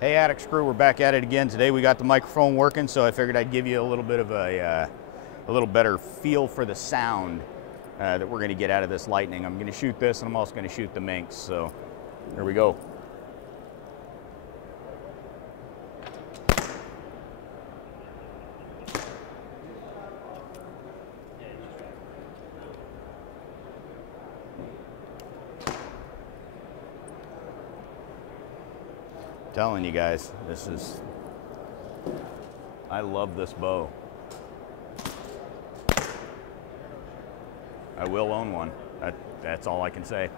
Hey Addicts crew, we're back at it again. Today we got the microphone working, so I figured I'd give you a little bit of a little better feel for the sound that we're going to get out of this Lightning. I'm going to shoot this, and I'm also going to shoot the Minx. So here we go. Telling you guys, I love this bow. I will own one. That's all I can say.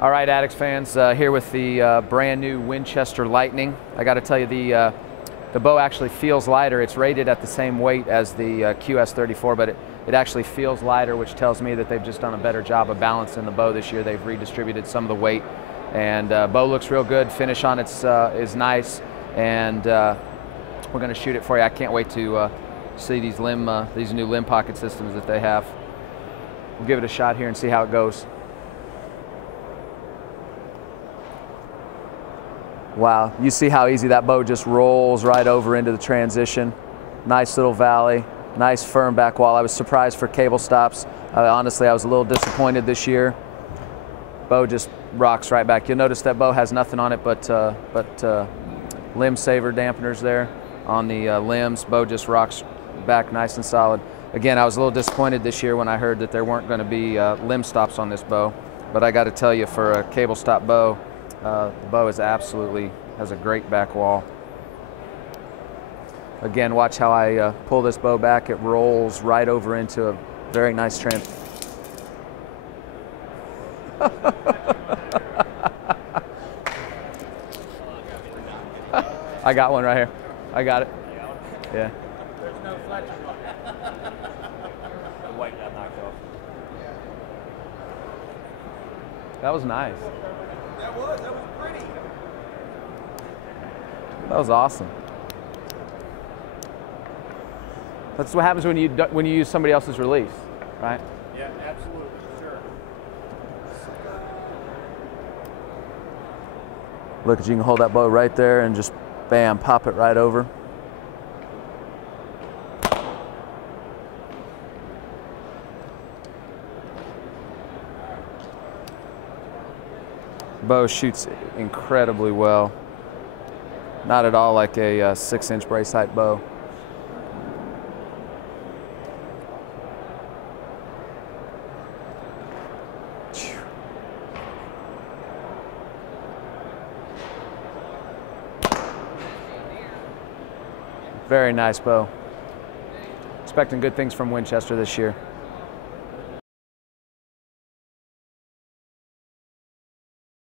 All right, Addicts fans, here with the brand new Winchester Lightning. I got to tell you, the bow actually feels lighter. It's rated at the same weight as the QS34, but it actually feels lighter, which tells me that they've just done a better job of balancing the bow this year. They've redistributed some of the weight. And bow looks real good. Finish on it is nice, and we're going to shoot it for you. I can't wait to see these new limb pocket systems that they have. We'll give it a shot here and see how it goes. Wow, you see how easy that bow just rolls right over into the transition. Nice little valley, nice firm back wall. I was surprised for cable stops. Honestly, I was a little disappointed this year. Bow just rocks right back. You'll notice that bow has nothing on it but limb saver dampeners there on the limbs. Bow just rocks back nice and solid. Again, I was a little disappointed this year when I heard that there weren't going to be limb stops on this bow, but I got to tell you, for a cable stop bow, the bow has a great back wall. Again, watch how I pull this bow back. It rolls right over into a very nice trend. I got one right here. I got it. Yeah. There's no Fletcher. The white got knocked off. That was nice. That was pretty. That was awesome. That's what happens when you use somebody else's release, right? Yeah, absolutely, sure. Look, you can hold that bow right there and just bam, pop it right over. Bow shoots incredibly well. Not at all like a 6-inch brace height bow. Very nice bow. Expecting good things from Winchester this year.